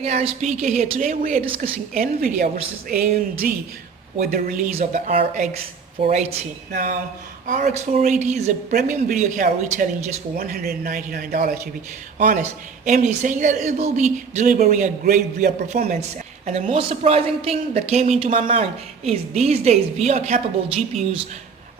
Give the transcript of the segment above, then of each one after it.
Hey guys, PK here. Today we are discussing NVIDIA versus AMD with the release of the RX 480. Now, RX 480 is a premium video card retailing just for $199 to be honest. AMD is saying that it will be delivering a great VR performance. And the most surprising thing that came into my mind is these days VR capable GPUs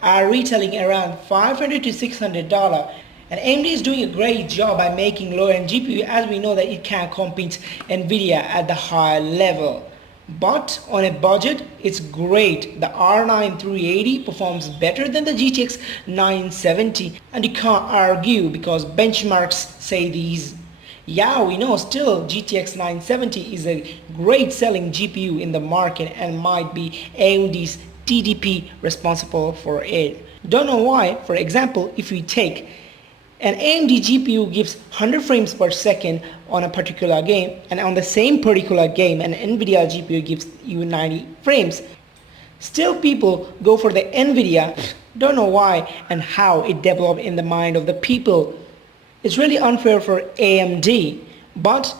are retailing around $500 to $600. And AMD is doing a great job by making low-end GPU, as we know that it can compete NVIDIA at the higher level. But on a budget, it's great. The R9 380 performs better than the GTX 970, and you can't argue because benchmarks say these. Yeah, we know still GTX 970 is a great selling GPU in the market and might be AMD's TDP responsible for it. Don't know why. For example, if we take an AMD GPU gives 100 frames per second on a particular game, and on the same particular game an NVIDIA GPU gives you 90 frames. Still people go for the NVIDIA. Don't know why and how it developed in the mind of the people. It's really unfair for AMD. But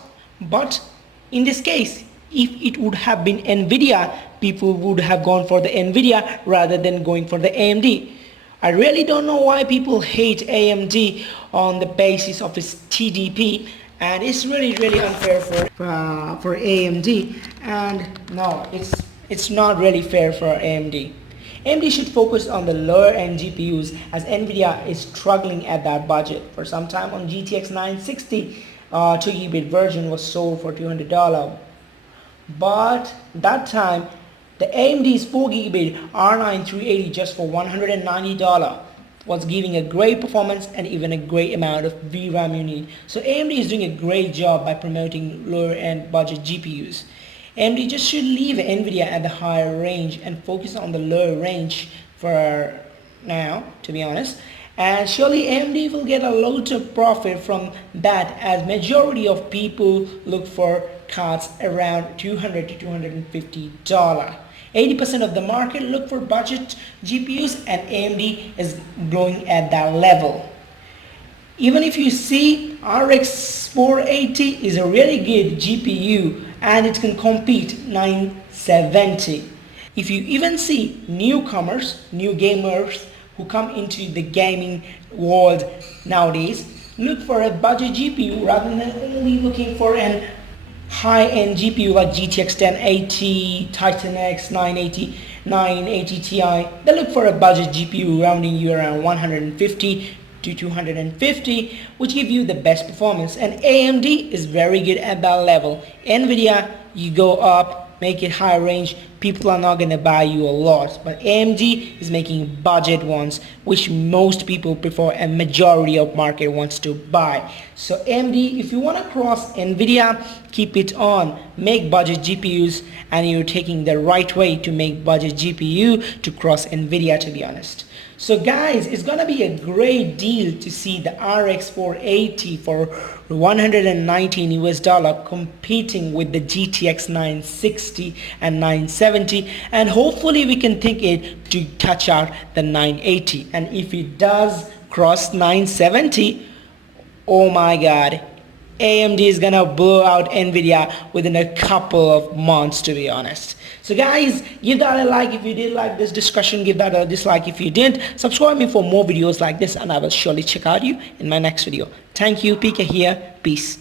in this case, if it would have been NVIDIA, people would have gone for the NVIDIA rather than going for the AMD. I really don't know why people hate AMD on the basis of its TDP, and it's really unfair for AMD. And no, it's not really fair for AMD. AMD should focus on the lower end GPUs, as NVIDIA is struggling at that budget. For some time on GTX 960, 2GB version was sold for $200, but that time the AMD's 4GB R9 380 just for $190 was giving a great performance and even a great amount of VRAM you need. So AMD is doing a great job by promoting lower end budget GPUs. AMD just should leave NVIDIA at the higher range and focus on the lower range for now, to be honest. And surely AMD will get a lot of profit from that, as majority of people look for cards around $200 to $250. 80% of the market look for budget GPUs, and AMD is growing at that level. Even if you see RX 480 is a really good GPU and it can compete 970. If you even see newcomers, new gamers who come into the gaming world nowadays, look for a budget GPU rather than only looking for an high-end GPU like GTX 1080, Titan X 980 Ti. They look for a budget GPU rounding you around 150 to 250, which give you the best performance. And AMD is very good at that level. NVIDIA, you go up, make it high range, people are not going to buy you a lot. But AMD is making budget ones, which most people prefer and majority of market wants to buy. So AMD, if you want to cross NVIDIA, keep it on. Make budget GPUs, and you're taking the right way to make budget GPU to cross NVIDIA, to be honest. So guys, it's gonna be a great deal to see the RX 480 for $119 US competing with the GTX 960 and 970, and hopefully we can think it to catch out the 980. And if it does cross 970, oh my god, AMD is gonna blow out NVIDIA within a couple of months, to be honest. So guys, give that a like if you did like this discussion, give that a dislike if you didn't. Subscribe me for more videos like this, and I will surely check out you in my next video. Thank you, PK here, peace.